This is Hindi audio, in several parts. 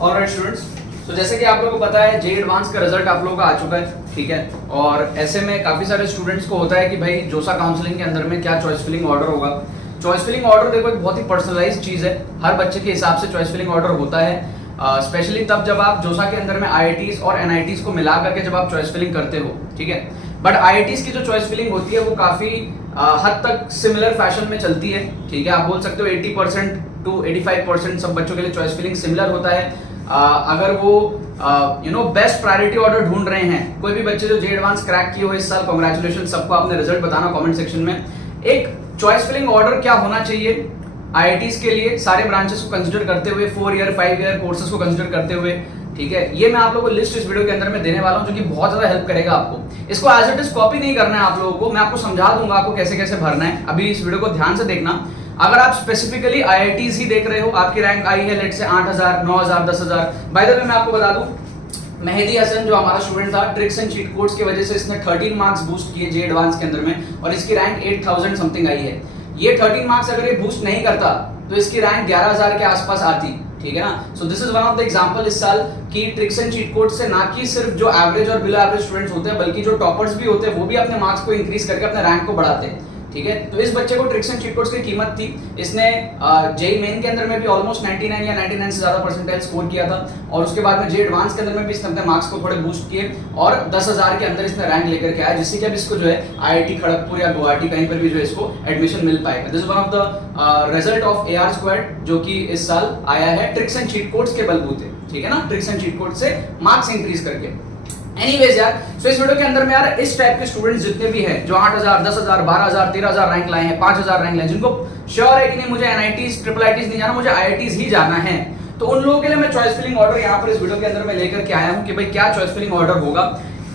ऑलराइट स्टूडेंट्स, तो जैसे कि आप लोगों को पता है जेईई एडवांस का रिजल्ट आप लोगों का आ चुका है, ठीक है। और ऐसे में काफी सारे स्टूडेंट्स को होता है कि भाई जोसा काउंसलिंग के अंदर में क्या चॉइस फिलिंग ऑर्डर होगा। चॉइस फिलिंग ऑर्डर देखो एक बहुत ही पर्सनलाइज्ड चीज है, हर बच्चे के हिसाब से चॉइस फिलिंग ऑर्डर होता है। स्पेशली तब जब आप जोसा के अंदर में आईआईटीज और एनआईटीज को मिला करके जब आप चॉइस फिलिंग करते हो, ठीक है। बट आईआईटीज की जो चॉइस फिलिंग होती है वो काफी हद तक सिमिलर फैशन में चलती है, ठीक है। आप बोल सकते हो 80% to 85% सब बच्चों के लिए चॉइस फिलिंग सिमिलर होता है। अगर वो बेस्ट प्रायोरिटी ऑर्डर ढूंढ रहे हैं, कोई भी बच्चे जो जेईई एडवांस क्रैक किए हो इस साल, कांग्रेचुलेशन सबको, आपने रिजल्ट बताना कमेंट सेक्शन में। एक चॉइस फिलिंग ऑर्डर क्या होना चाहिए आईआईटीज के लिए, सारे ब्रांचेस को कंसीडर करते हुए, 4 ईयर 5 ईयर कोर्सेज को कंसीडर करते हुए, ठीक है। ये मैं आप लोगों को लिस्ट इस वीडियो के अंदर में देने वाला हूं, जो कि बहुत ज्यादा हेल्प करेगा आपको। इसको एज इट इज कॉपी नहीं करना है आप लोगों को, मैं आपको समझा दूंगा आपको कैसे कैसे भरना है। अभी इस वीडियो को ध्यान से देखना। अगर आप स्पेसिफिकली आईआईटीज ही देख रहे हो, आपकी रैंक आई है लेट से 8000, 9000, 10000। बाय द वे मैं आपको बता दूं, मेहदी हसन जो हमारा स्टूडेंट था, ट्रिक्स एंड चीट कोड्स की वजह से इसने 13 मार्क्स बूस्ट किए जेईई एडवांस के अंदर में, और इसकी रैंक 8000 समथिंग आई है। ये 13 मार्क्स अगर ये बूस्ट नहीं करता तो इसकी रैंक 11000 के आसपास आती, ठीक है ना। So this is one of the example इस साल की ट्रिक्स एंड चीट कोड से, ना कि सिर्फ जो एवरेज और बिलो एवरेज स्टूडेंट्स होते हैं, बल्कि जो टॉपर्स भी होते हैं वो भी अपने मार्क्स को इंक्रीज करके अपने रैंक को बढ़ाते हैं, ठीक है। तो इस बच्चे को ट्रिक्स एंड चीट कोड्स की कीमत थी, इसने जेईई मेन के अंदर में भी ऑलमोस्ट 99 या 99 से ज्यादा परसेंटाइल स्कोर किया था, और उसके बाद में जेईई एडवांस के अंदर में भी इसने अपने मार्क्स को थोड़े बूस्ट किए और 10000 के अंदर इसने रैंक लेकर के आया, जिससे कि अब इसको जो है आईआईटी खड़गपुर या गुवाहाटी कहीं पर भी जो है इसको एडमिशन मिल पाएगा। This is one of the result of AR squared, जो कि इस साल आया है ट्रिक्स एंड चीट कोड्स के बलबूते, ठीक है ना, ट्रिक्स एंड चीट कोड से मार्क्स इंक्रीज करके। एनीवेज यार, सो इस वीडियो के अंदर में यार इस टाइप के स्टूडेंट्स जितने भी हैं जो 8000, 10000, 12000, 13000 रैंक लाए हैं, 5000 रैंक लाए, जिनको श्योर है कि नहीं मुझे एनआईटीज, ट्रिपल आईटीज नहीं जाना, मुझे आईआईटीज ही जाना है, तो उन लोगों के लिए मैं चॉइस फिलिंग ऑर्डर यहाँ पर इस वीडियो के अंदर में लेकर के आया हूँ कि भाई क्या चॉइस फिलिंग ऑर्डर होगा।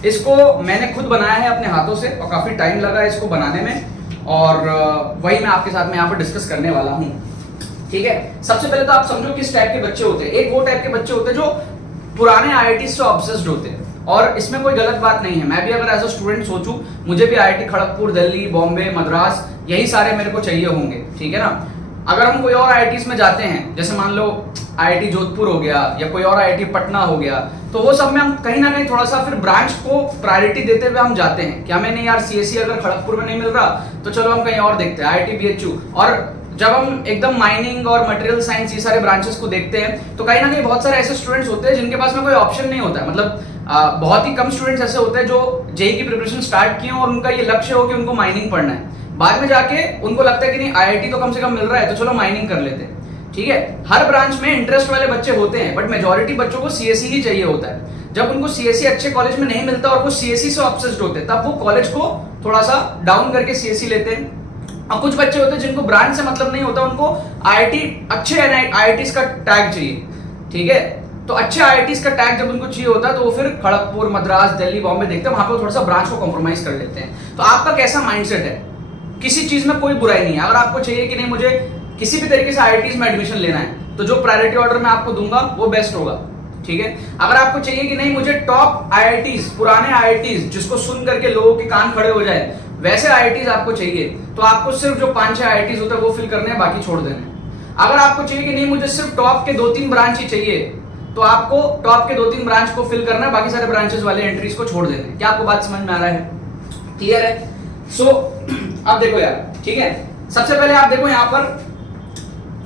इसको मैंने खुद बनाया है अपने हाथों से, और काफी टाइम लगा है इसको बनाने में, और वही मैं आपके साथ में यहाँ पर डिस्कस करने वाला हूँ, ठीक है। सबसे पहले तो आप समझो किस टाइप के बच्चे होते हैं। एक वो टाइप के बच्चे होते हैं जो पुराने आईआईटी से ऑब्सेस्ड होते हैं, और इसमें कोई गलत बात नहीं है। मैं भी अगर एज अ स्टूडेंट सोचूं, मुझे भी आईआईटी खड़गपुर, दिल्ली, बॉम्बे, मद्रास, यही सारे मेरे को चाहिए होंगे, ठीक है ना। अगर हम कोई और आईआईटीज में जाते हैं, जैसे मान लो आईआईटी जोधपुर हो गया या कोई और आईआईटी पटना हो गया, तो वो सब में हम कहीं ना कहीं थोड़ा सा फिर ब्रांच को प्रायोरिटी देते हुए हम जाते हैं कि हमें नहीं यार सीएससी अगर खड़गपुर में नहीं मिल रहा तो चलो हम कहीं और देखते हैं, आईआईटी बीएचयू। और जब हम एकदम माइनिंग और मटेरियल साइंस ये सारे ब्रांचेस को देखते हैं, तो कहीं ना कहीं बहुत सारे ऐसे स्टूडेंट्स होते हैं जिनके पास में कोई ऑप्शन नहीं होता है। मतलब बहुत ही कम स्टूडेंट्स ऐसे होते हैं जो जेईई की प्रिपरेशन स्टार्ट किए और उनका ये लक्ष्य हो कि उनको माइनिंग पढ़ना है, बाद में जाके उनको लगता है कि नहीं आईआईटी तो कम से कम मिल रहा है तो चलो माइनिंग कर लेते हैं, ठीक है। हर ब्रांच में इंटरेस्ट वाले बच्चे होते हैं, बट मेजॉरिटी बच्चों को सीएससी ही चाहिए होता है। जब उनको सीएससी अच्छे कॉलेज में नहीं मिलता और वो सीएससी से ऑब्सेस्ड होते हैं, तब वो कॉलेज को थोड़ा सा डाउन करके सीएससी लेते हैं। और कुछ बच्चे होते हैं जिनको ब्रांच से मतलब नहीं होता, उनको आईआईटी, अच्छे आईआईटीज का टैग चाहिए, ठीक है। तो अच्छे आईआईटीज का टैग जब उनको चाहिए होता है तो वो फिर खड़गपुर, मद्रास, दिल्ली, बॉम्बे देखते हैं, वहां पर थोड़ा सा ब्रांच को कॉम्प्रोमाइज कर लेते हैं। तो आपका कैसा माइंडसेट है? किसी चीज में कोई बुराई नहीं है। अगर आपको चाहिए कि नहीं मुझे किसी भी तरीके से आईआईटीज में एडमिशन लेना है, तो जो प्रायोरिटी ऑर्डर मैं आपको दूंगा वो बेस्ट होगा, ठीक है। अगर आपको चाहिए कि नहीं मुझे टॉप आईआईटीज, पुराने आईआईटीज जिसको सुन करके लोगों के कान खड़े हो जाए, वैसे आईआईटीज आपको चाहिए, तो आपको सिर्फ जो 5-6 आईआईटीज होते हैं वो फिल करने हैं, बाकी छोड़ देने हैं। अगर आपको चाहिए कि नहीं मुझे सिर्फ टॉप के 2-3 ब्रांच ही चाहिए, तो आपको टॉप के 2-3 ब्रांच को फिल करना है, बाकी सारे ब्रांचेस वाले एंट्रीज को छोड़ देने हैं। क्या आपको बात समझ में आ रहा है? क्लियर है? सो अब देखो यार, ठीक है, सबसे पहले आप देखो यहाँ पर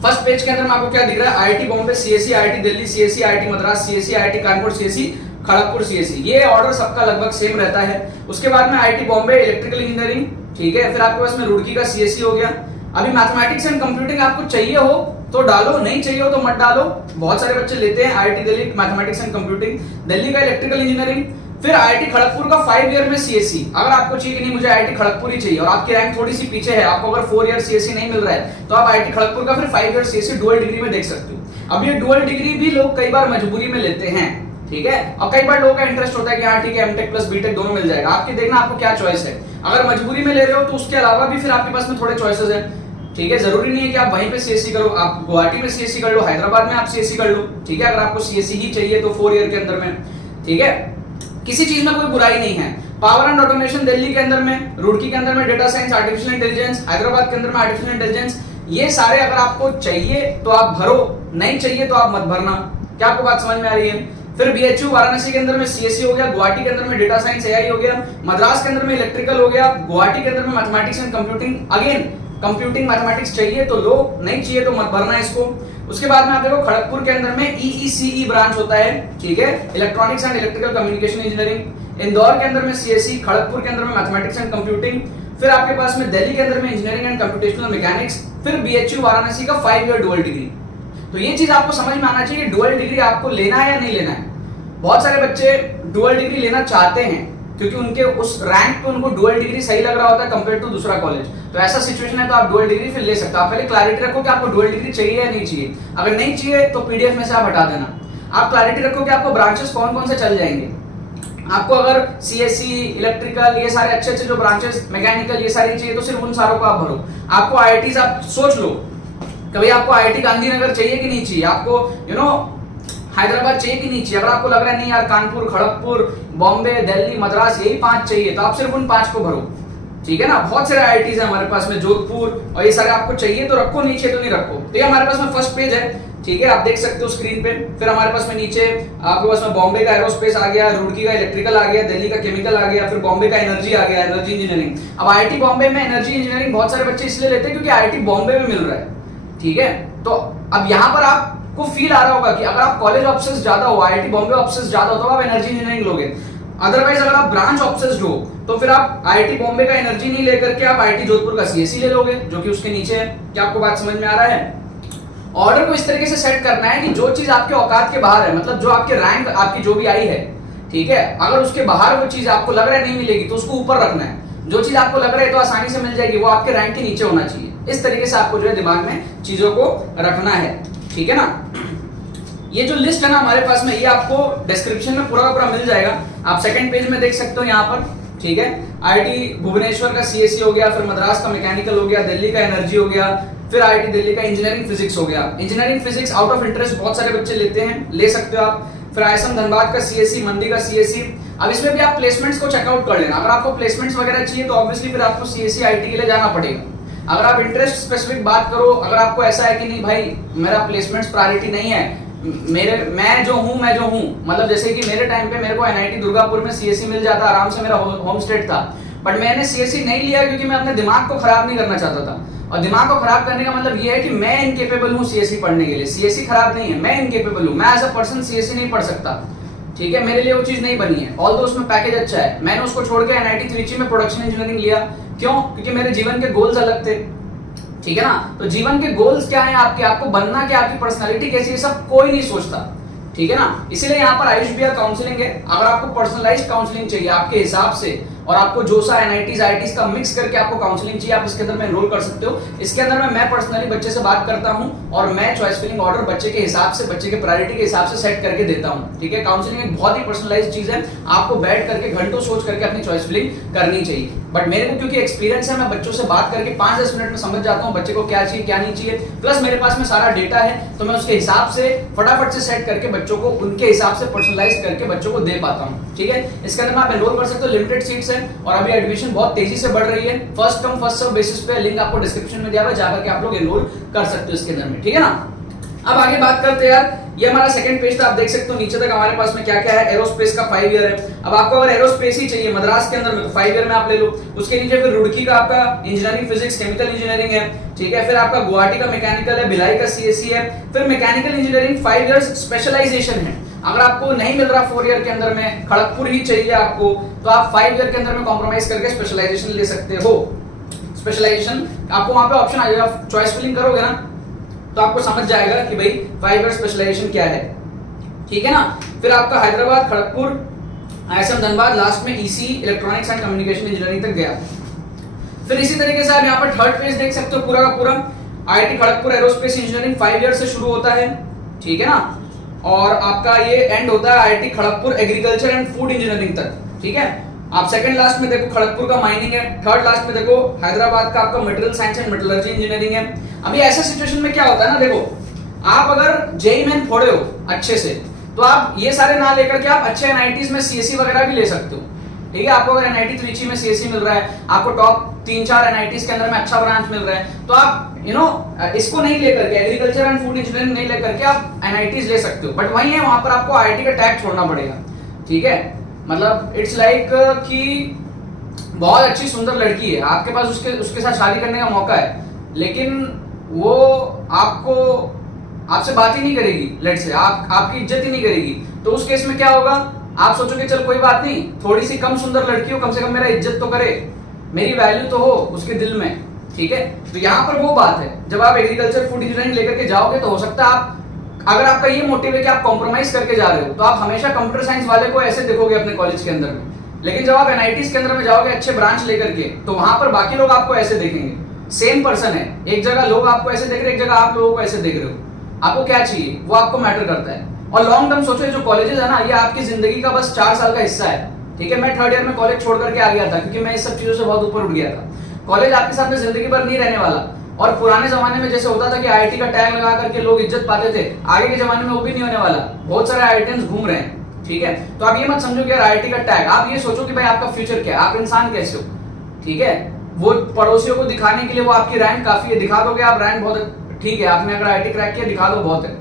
फर्स्ट पेज के अंदर में आपको क्या दिख रहा है, IIT Bombay CSC, IIT Delhi CSC, IIT Madras CSC, IIT Kanpur CSC, Kharagpur CSC, ये ऑर्डर सबका लगभग सेम रहता है। उसके बाद में आईआईटी बॉम्बे इलेक्ट्रिकल इंजीनियरिंग, ठीक है, फिर आपके पास में रुड़की का सीएससी हो गया। अभी मैथमेटिक्स एंड कंप्यूटिंग आपको चाहिए हो तो डालो, नहीं चाहिए हो तो मत डालो। बहुत सारे बच्चे लेते हैं IIT Delhi mathematics and computing, Delhi का इलेक्ट्रिकल इंजीनियरिंग, फिर आईआईटी खड़गपुर का 5 ईयर में सीएससी। अगर आपको चाहिए कि नहीं मुझे आईआईटी खड़गपुर ही चाहिए और आपकी रैंक थोड़ी सी पीछे है, आपको अगर 4 ईयर सीएससी नहीं मिल रहा है, तो आप आईआईटी खड़गपुर का फिर 5 ईयर सीएससी डुअल डिग्री में देख सकते हो। अब ये डुअल डिग्री भी लोग कई बार मजबूरी में लेते हैं, ठीक है, और कई बार लोगों का इंटरेस्ट होता है कि हाँ ठीक है एमटेक प्लस बीटेक दोनों मिल जाएगा। आपकी देखना आपको क्या चॉइस है। अगर मजबूरी में ले रहे हो तो उसके अलावा भी फिर आपके पास में थोड़े चॉइसेस है, ठीक है। जरूरी नहीं है कि आप वहीं पे सीएससी करो, आप गुवाहाटी में सीएससी कर लो, हैदराबाद में आप सीएससी कर लो, ठीक है। अगर आपको सीएससी ही चाहिए तो 4 ईयर के अंदर में, ठीक है, किसी चीज में कोई बुराई नहीं है। पावर एंड ऑटोमेशन दिल्ली के अंदर में, रुड़की के अंदर में data science, artificial intelligence, Hyderabad के अंदर में आर्टिफिशियल इंटेलिजेंस, ये सारे अगर आपको चाहिए तो आप भरो, नहीं चाहिए तो आप मत भरना, क्या आपको बात समझ में आ रही है? फिर बीएचयू वाराणसी के अंदर में सीएससी हो गया, गुवाहाटी के अंदर में डेटा साइंस एआई हो गया, मद्रास के अंदर में इलेक्ट्रिकल हो गया, गुवाहाटी के अंदर में mathematics and computing, again computing mathematics चाहिए तो लो, नहीं चाहिए तो मत भरना इसको। उसके बाद में आप देखो खड़गपुर के अंदर में ईईसीई ब्रांच होता है, ठीक है, electronics and electrical communication engineering. Indore के अंदर में सीएससी, खड़गपुर के अंदर में मैथमेटिक्स एंड कंप्यूटिंग। फिर आपके पास में दिल्ली के अंदर में इंजीनियरिंग एंड कंप्यूटेशनल मैकेनिक्स। फिर बीएचयू वाराणसी का 5 ईयर डुअल डिग्री। तो ये चीज आपको समझ में आना चाहिए, डुअल डिग्री आपको लेना है या नहीं लेना है। बहुत सारे बच्चे डुअल डिग्री लेना चाहते हैं क्योंकि उनके उस रैंक पे उनको डुअल डिग्री सही लग रहा होता है कंपेयर टू दूसरा कॉलेज। तो ऐसा सिचुएशन है तो आप डुअल डिग्री फिर ले सकते हो। आप पहले क्लैरिटी रखो कि आपको डुअल डिग्री चाहिए या नहीं चाहिए। अगर नहीं चाहिए तो पीडीएफ में से आप हटा देना। आप क्लैरिटी रखो कि आपको ब्रांचेस कौन कौन से चल जाएंगे। आपको अगर सीएससी, इलेक्ट्रिकल, ये सारे अच्छे अच्छे जो ब्रांचेस, मैकेनिकल, ये सारी चाहिए तो सिर्फ उन सारों को आप भरो। आपको आईआईटी आप सोच लो कभी आपको आईआईटी गांधीनगर चाहिए कि नहीं चाहिए, आपको हैदराबाद चाहिए कि नहीं चाहिए। अगर आपको लग रहा है नहीं यार कानपुर, खड़गपुर, बॉम्बे, दिल्ली, मद्रास यही 5 चाहिए तो आप सिर्फ उन 5 को भरो, ठीक है ना। बहुत सारे आईआईटीज है हमारे पास में, जोधपुर, और ये सारे आपको चाहिए तो रखो, नहीं चाहिए तो नहीं रखो। तो ये हमारे पास में फर्स्ट पेज है, ठीक है, आप देख सकते हो स्क्रीन पे। फिर हमारे पास में नीचे आपके पास में बॉम्बे का एरोस्पेस आ गया, रुड़की का इलेक्ट्रिकल आ गया, दिल्ली का केमिकल आ गया, फिर बॉम्बे का एनर्जी आ गया, एनर्जी इंजीनियरिंग। अब आईआईटी बॉम्बे में एनर्जी इंजीनियरिंग बहुत सारे बच्चे इसलिए लेते हैं क्योंकि आईआईटी बॉम्बे में मिल रहा है, ठीक है। तो अब यहाँ पर आपको फील आ रहा होगा कि अगर आप कॉलेज ऑब्सेस्ड ज्यादा हो, आईआईटी बॉम्बे ऑब्सेस्ड ज्यादा हो तो आप एनर्जी इंजीनियरिंग लोगे। अदरवाइज अगर आप ब्रांच ऑब्सेस्ड हो तो फिर आप आईआईटी बॉम्बे का एनर्जी नहीं लेकर के आप आईआईटी जोधपुर का सीएससी ले लोगे, जो कि उसके नीचे है। क्या आपको बात समझ में आ रहा है? ऑर्डर को इस तरीके से सेट करना है कि जो चीज आपके औकात के बाहर है, मतलब जो आपके रैंक आपकी जो भी आई है, ठीक है, अगर उसके बाहर वो चीज आपको लग रहा है नहीं मिलेगी तो उसको ऊपर रखना है। जो चीज आपको लग रहा है तो आसानी से मिल जाएगी वो आपके रैंक के नीचे होना चाहिए। इस तरीके से आपको जो है दिमाग में चीजों को रखना है, ठीक है ना। ये जो लिस्ट है ना हमारे पास में, ये आपको डिस्क्रिप्शन में पूरा का पूरा मिल जाएगा। आप सेकंड पेज में देख सकते हो यहाँ पर, ठीक है। आईआईटी भुवनेश्वर का सीएससी हो गया, फिर मद्रास का मैकेनिकल हो गया, दिल्ली का एनर्जी हो गया, फिर आईआईटी दिल्ली का इंजीनियरिंग फिजिक्स हो गया। Engineering physics out of interest बहुत सारे बच्चे लेते हैं, ले सकते हो आप। फिर आईएसएम धनबाद का सीएससी, मंडी का सीएससी। अब इसमें भी आप प्लेसमेंट्स को चेकआउट कर लेना। अगर आपको प्लेसमेंट्स वगैरह चाहिए तो ऑब्वियसली फिर आपको सीएससी आईआईटी के लिए जाना पड़ेगा। अगर आप इंटरेस्ट स्पेसिफिक बात करो, अगर आपको ऐसा है कि नहीं भाई मेरा प्लेसमेंट्स प्रायोरिटी नहीं है, मैं जो हूं मतलब जैसे कि मेरे टाइम पे मेरे को एनआईटी दुर्गापुर में सीएससी मिल जाता, आराम से मेरा होम स्टेट था, बट मैंने सीएससी नहीं लिया क्योंकि मैं अपने दिमाग को खराब नहीं करना चाहता था। और दिमाग को खराब करने का मतलब ये है कि मैं इनकेपेबल हूं सीएससी पढ़ने के लिए। सीएससी खराब नहीं है, मैं इनकेपेबल हूं, मैं एज अ पर्सन सीएससी नहीं पढ़ सकता, ठीक है, मेरे लिए वो चीज नहीं बनी है। ऑल्दो उसमें पैकेज अच्छा है, मैंने उसको छोड़ के एनआईटी त्रिची में प्रोडक्शन इंजीनियरिंग लिया। क्यों? क्योंकि मेरे जीवन के गोल्स अलग थे, ठीक है ना। तो जीवन के गोल्स क्या है आपके, आपको बनना क्या, आपकी पर्सनालिटी कैसी है, सब कोई नहीं सोचता, ठीक है ना। इसीलिए यहाँ पर आयुष बिहार काउंसलिंग है। अगर आपको पर्सनलाइज्ड काउंसलिंग चाहिए आपके हिसाब से, और आपको जोसा एनआईटीज आईआईटीज का मिक्स करके आपको काउंसलिंग चाहिए, आप इसके अंदर में एनरोल कर सकते हो। इसके अंदर में मैं पर्सनली बच्चे से बात करता हूं और मैं चॉइस फिलिंग ऑर्डर बच्चे के हिसाब से, बच्चे के प्रायोरिटी के हिसाब से सेट करके देता हूं, ठीक है। काउंसलिंग एक बहुत ही पर्सनलाइज्ड चीज है, आपको बैठ करके घंटों सोच करके अपनी चॉइस फिलिंग करनी चाहिए। बट मेरे को क्योंकि एक्सपीरियंस है, मैं बच्चों से बात करके 5-10 मिनट में समझ जाता हूं बच्चे को क्या चाहिए क्या नहीं चाहिए, प्लस मेरे पास में सारा डेटा है, तो मैं उसके हिसाब से फटाफट से सेट करके बच्चों को उनके हिसाब से पर्सनलाइज करके बच्चों को दे पाता हूं, ठीक है। इसके अंदर में आप एनरोल कर सकते हो, लिमिटेड सीट्स है और अभी एडमिशन बहुत तेजी से बढ़ रही है। First come first serve basis पे, लिंक आपको डिस्क्रिप्शन में दिया हुआ है, जाकर के आप लोग एनरोल कर सकते हो इसके अंदर में, ठीक है ना। अब आगे बात करते हैं यार, ये हमारा सेकंड पेज था, आप देख सकते हो नीचे तक हमारे पास में क्या क्या है। एरोस्पेस का 5 ईयर है। अब आपको अगर एरोस्पेस ही चाहिए मद्रास के अंदर में तो 5 ईयर में आप ले लो। उसके नीचे फिर रुड़की का आपका इंजीनियरिंग फिजिक्स केमिकल इंजीनियरिंग है, ठीक है। फिर आपका गुवाहाटी का मैकेनिकल है, भिलाई का सीएससी है। फिर मैकेनिकल इंजीनियरिंग 5 इयर्स स्पेशलाइजेशन है। अगर आपको नहीं मिल रहा 4 ईयर के अंदर में, खड़गपुर ही चाहिए आपको, तो आप 5 ईयर के अंदर में कॉम्प्रोमाइज करके स्पेशलाइजेशन ले सकते हो। स्पेशलाइजेशन आपको वहां पे ऑप्शन आ जाएगा, चॉइस फिलिंग करोगे ना तो आपको समझ जाएगा कि भाई 5 ईयर स्पेशलाइजेशन क्या है, ठीक है ना। फिर आपका हैदराबाद, खड़गपुर, आईएसएम धनबाद, लास्ट में EC electronics and communication engineering तक गया। फिर इसी तरीके से आप यहाँ पर थर्ड पेज देख सकते हो पूरा का पूरा। IIT Kharagpur aerospace engineering 5 year से शुरू होता है, ठीक है ना, और आपका ये एंड होता है IIT Kharagpur agriculture and food engineering तक, ठीक है। आप सेकंड लास्ट में देखो खड़गपुर का माइनिंग है, थर्ड लास्ट में देखो हैदराबाद का आपका material science and metallurgy engineering है। अभी ऐसे सिचुएशन में क्या होता है ना, देखो आप अगर जेईई मेन फोड़े हो अच्छे से तो आप ये सारे ना लेकर के आप अच्छे एनआईटीज में सीएससी वगैरह भी ले सकते हो, ठीक है। आपको अगर एनआईटी त्रिची में सीएससी मिल रहा है, आपको टॉप 3-4 एनआईटीज के अंदर में अच्छा ब्रांच मिल रहा है, तो आप इसको नहीं लेकर के, एग्रीकल्चर एंड फूड इंजीनियरिंग नहीं लेकर के आप एनआईटीज ले सकते हो, बट वही है वहां पर आपको आईआईटी का टैग छोड़ना पड़ेगा। ठीक है, मतलब इट्स लाइक कि बहुत अच्छी सुंदर लड़की है, आपके पास उसके साथ शादी करने का मौका है, लेकिन वो आपसे बात ही नहीं करेगी, लेट्स से आपकी इज्जत ही नहीं करेगी, तो उस केस में क्या होगा, आप सोचोगे चल कोई बात नहीं, थोड़ी सी कम सुंदर लड़की हो, कम से कम मेरा इज्जत तो करे, मेरी वैल्यू तो हो उसके दिल में। ठीक है, तो यहाँ पर वो बात है, जब आप एग्रीकल्चर फूड इंजीनियरिंग लेकर के जाओगे तो हो सकता है आप, अगर आपका ये मोटिव है कि आप कॉम्प्रोमाइज करके जा रहे हो, तो आप हमेशा कंप्यूटर साइंस वाले को ऐसे देखोगे अपने कॉलेज के अंदर में, लेकिन जब आप एनआईटीज के अंदर में जाओगे अच्छे ब्रांच लेकर के, तो वहां पर बाकी लोग आपको ऐसे देखेंगे, सेम पर्सन है, एक जगह लोग आपको ऐसे देख रहे हैं, एक जगह आप लोगों को ऐसे देख रहे हो, आपको क्या चाहिए वो आपको मैटर करता है। और लॉन्ग टर्म सोचो, जो कॉलेजेस है ना, ये आपकी जिंदगी का बस 4 साल का हिस्सा है। ठीक है, मैं 3rd ईयर में कॉलेज छोड़ करके आ गया था, क्योंकि मैं इस सब चीजों से बहुत ऊपर उठ गया था। कॉलेज आपके साथ में जिंदगी भर नहीं रहने वाला, और पुराने जमाने में जैसे होता था कि आईआईटी का टैग लगा करके लोग इज्जत पाते थे, आगे के जमाने में वो भी नहीं होने वाला, बहुत सारे आईआईटियंस घूम रहे हैं। ठीक है, तो आप ये मत समझो कि यार आईआईटी का टैग, आप ये सोचो कि भाई आपका फ्यूचर क्या है, आप इंसान कैसे हो। ठीक है, वो पड़ोसियों को दिखाने के लिए वो आपकी रैंक काफी है, दिखा दोगे आप रैंक बहुत ठीक है, आपने अगर आईआईटी क्रैक किया दिखा दो, बहुत है।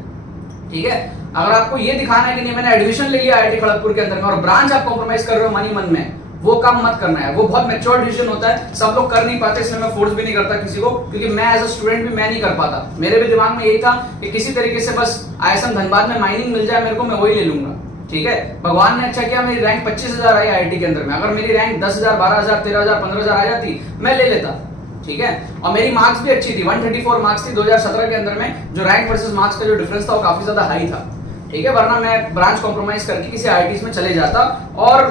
ठीक है, अगर आपको ये दिखाना है कि नहीं मैंने एडमिशन ले लिया आईआईटी खड़गपुर के अंदर में, और ब्रांच आप कॉम्प्रोमाइज कर रहे हो मनी मन में, वो काम मत करना है, वो बहुत मैच्योर डिसीजन होता है, सब लोग कर नहीं पाते, इसलिए मैं फोर्स भी नहीं करता किसी को, क्योंकि मैं एज अ स्टूडेंट भी मैं नहीं कर पाता, मेरे भी दिमाग में यही था कि किसी तरीके से बस आईएसएम धनबाद में माइनिंग मिल जाए मेरे को, मैं वही ले लूंगा। ठीक है, भगवान ने अच्छा किया, मेरी रैंक 25,000 आई आईआईटी के अंदर में, अगर मेरी रैंक 10,000 12,000 13,000 15,000 आ जाती मैं ले लेता। ठीक है, और मेरी मार्क्स भी अच्छी थी, 134 मार्क्स थी 2017 के अंदर में, जो रैंक वर्सेस मार्क्स का जो डिफरेंस था वो काफी ज्यादा हाई था। ठीक है, वरना मैं ब्रांच कॉम्प्रोमाइज करके किसी आईआईटीज में चले जाता और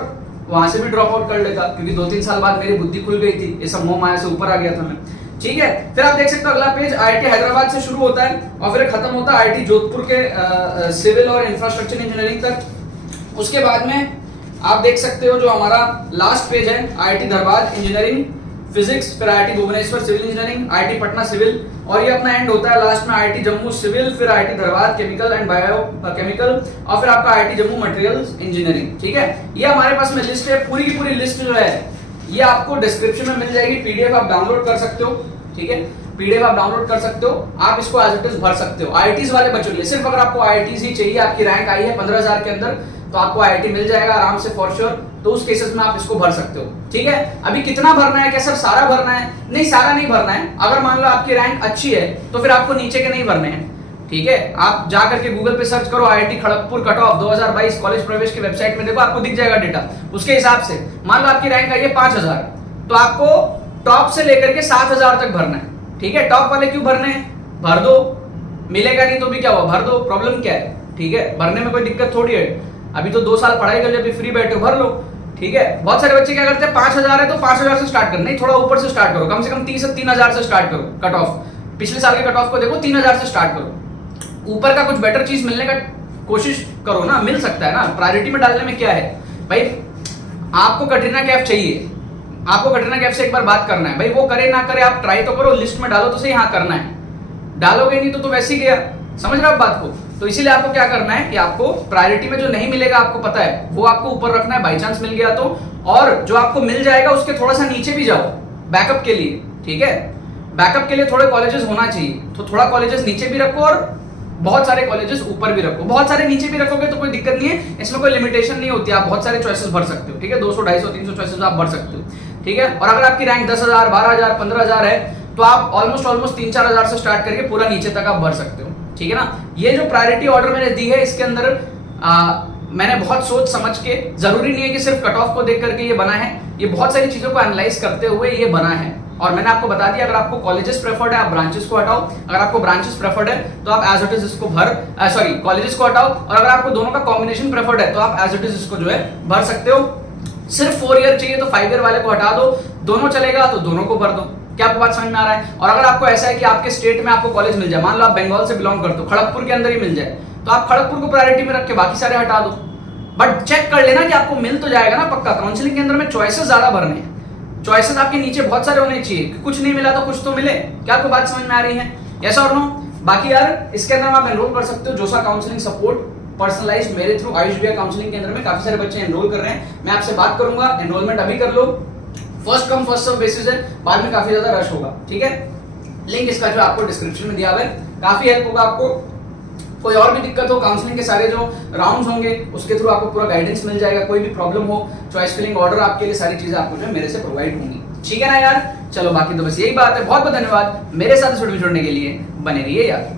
वहां से भी ड्रॉप आउट कर लेता, क्योंकि 2-3 साल बाद मेरी बुद्धि खुल गई थी, ये सब मोह माया से ऊपर आ गया था मैं। ठीक है, फिर आप देख सकते हो अगला पेज आईआईटी हैदराबाद से शुरू होता है और फिर खत्म होता है आईआईटी जोधपुर के सिविल और इंफ्रास्ट्रक्चर इंजीनियरिंग तक। उसके बाद में आप देख सकते हो जो हमारा लास्ट पेज है आईआईटी धनबाद इंजीनियरिंग फिजिक्स, फिर IIT Bhubaneswar civil engineering, IIT Patna civil, और ये अपना एंड होता है लास्ट में आईआईटी जम्मू सिविल, फिर IIT Dhanbad chemical and biochemical, और फिर आपका आईआईटी जम्मू मटेरियल्स इंजीनियरिंग। ठीक है, ये हमारे पास में लिस्ट है, पूरी की पूरी लिस्ट जो है ये आपको डिस्क्रिप्शन में मिल जाएगी, पीडीएफ आप डाउनलोड कर सकते हो। ठीक है, पीडीएफ आप डाउनलोड कर सकते हो, आप इसको एज इट इज भर सकते हो। आईआईटीज वाले बच्चों के लिए सिर्फ अगर आपको आईआईटीज ही चाहिए, आपकी रैंक आई है 15,000 के अंदर, तो आपको आईआईटी मिल जाएगा आराम से फॉर श्योर, तो उस केसेस में आप इसको भर सकते हो। ठीक है, अभी कितना भरना है, क्या सर सारा भरना है? नहीं, सारा नहीं भरना है। अगर मान लो आपकी रैंक अच्छी है तो फिर आपको नीचे के नहीं भरने हैं। ठीक है, आप जा करके गूगल पे सर्च करो IIT Kharagpur cut off 2022 college प्रवेश की वेबसाइट में देखो, आपको दिख जाएगा डेटा, उसके हिसाब से मान लो आपकी रैंक आई है 5,000, तो आपको टॉप से लेकर के 7,000 तक भरना है। ठीक है, टॉप वाले क्यों भरने हैं, भर दो, मिलेगा नहीं तो भी क्या हुआ, भर दो, प्रॉब्लम क्या है। ठीक है, भरने में कोई दिक्कत थोड़ी है, अभी तो 2 साल पढ़ाई कर ली, अभी फ्री बैठे हो, भर लो। ठीक है, बहुत सारे बच्चे क्या करते हैं 5,000 है तो 5,000 से स्टार्ट करो, नहीं थोड़ा ऊपर से स्टार्ट करो, कम से कम 3,000 से स्टार्ट करो कट ऑफ, पिछले साल के कट ऑफ को देखो 3,000 से स्टार्ट करो, ऊपर का कुछ बेटर चीज मिलने का कोशिश करो ना, मिल सकता है ना, प्रायोरिटी में डालने में क्या है भाई। आपको कटरीना कैफ चाहिए, आपको कटरीना कैफ से एक बार बात करना है भाई, वो करे ना करे आप ट्राई तो करो, लिस्ट में डालो तो सही, हाँ करना है, डालोगे नहीं तो वैसे ही गया, समझ रहे हो बात को। तो इसीलिए आपको क्या करना है कि आपको प्रायोरिटी में जो नहीं मिलेगा आपको पता है वो आपको ऊपर रखना है, बाई चांस मिल गया तो, और जो आपको मिल जाएगा उसके थोड़ा सा नीचे भी जाओ बैकअप के लिए। ठीक है, बैकअप के लिए थोड़े कॉलेजेस होना चाहिए, तो थोड़ा कॉलेजेस नीचे भी रखो और बहुत सारे कॉलेजेस ऊपर भी रखो। बहुत सारे नीचे भी रखोगे तो कोई दिक्कत नहीं है, इसमें कोई लिमिटेशन नहीं होती, आप बहुत सारे चॉइसेस भर सकते हो। ठीक है, 200 250 300 चॉइसेस आप भर सकते हो। ठीक है, और अगर आपकी रैंक 10,000 12,000 15,000 है तो आप ऑलमोस्ट 3-4 से स्टार्ट करके पूरा नीचे तक आप भर सकते हो। ठीक है ना, ये जो प्रायोरिटी ऑर्डर मैंने दी है इसके अंदर मैंने बहुत सोच समझ के, जरूरी नहीं है कि सिर्फ कट ऑफ को देख करके ये बना है, ये बहुत सारी चीजों को एनालाइज करते हुए ये बना है। और मैंने आपको बता दिया, अगर आपको कॉलेजेस प्रेफर्ड है आप ब्रांचेस को हटाओ, अगर आपको ब्रांचेस प्रेफर्ड है तो आप एज इट इज इसको कॉलेजेस को हटाओ, और अगर आपको दोनों का कॉम्बिनेशन प्रेफर्ड है तो आप एज इट इज इसको जो है भर सकते हो। सिर्फ 4 ईयर चाहिए तो 5 ईयर वाले को हटा दो, दोनों चलेगा तो दोनों को भर दो। क्या आपको बात समझ में आ रहा है? और अगर आपको ऐसा है कि आपके स्टेट में आपको कॉलेज मिल जाए, मान लो आप बंगाल से बिलोंग करते हो, खड़गपुर के अंदर ही मिल जाए, तो आप खड़गपुर को प्रायोरिटी में रख के बाकी सारे हटा दो, बट चेक कर लेना कि आपको मिल तो जाएगा ना पक्का। काउंसलिंग के अंदर में चॉइसेस ज्यादा भरने हैं, चॉइसेस आपके नीचे बहुत सारे होने चाहिए, कुछ नहीं मिला तो कुछ तो मिले। क्या आपको बात समझ में आ रही है? यस और नो? बाकी यार इसके अंदर आप एनरोल कर सकते हो, जोसा काउंसलिंग सपोर्ट पर्सनलाइज्ड मेरे थ्रू आयुष भैया काउंसलिंग के अंदर में काफी सारे बच्चे एनरोल कर रहे हैं, मैं आपसे बात करूंगा, एनरोलमेंट अभी कर लो, first come first serve basis है, बाद में काफी ज्यादा रश होगा, ठीक है। लिंक इसका जो आपको डिस्क्रिप्शन में दिया हुआ है, काफी हेल्प होगा आपको। कोई और भी दिक्कत हो, काउंसलिंग के सारे जो राउंड्स होंगे उसके थ्रू आपको पूरा गाइडेंस मिल जाएगा। कोई भी प्रॉब्लम हो, चॉइस फिलिंग ऑर्डर, आपके लिए सारी चीजें आपको जो है मेरे से प्रोवाइड होंगी, ठीक है ना यार। चलो बाकी तो बस यही बात है। बहुत बहुत धन्यवाद मेरे साथ इस वीडियो में जुड़ने के लिए, बने रहिए यार।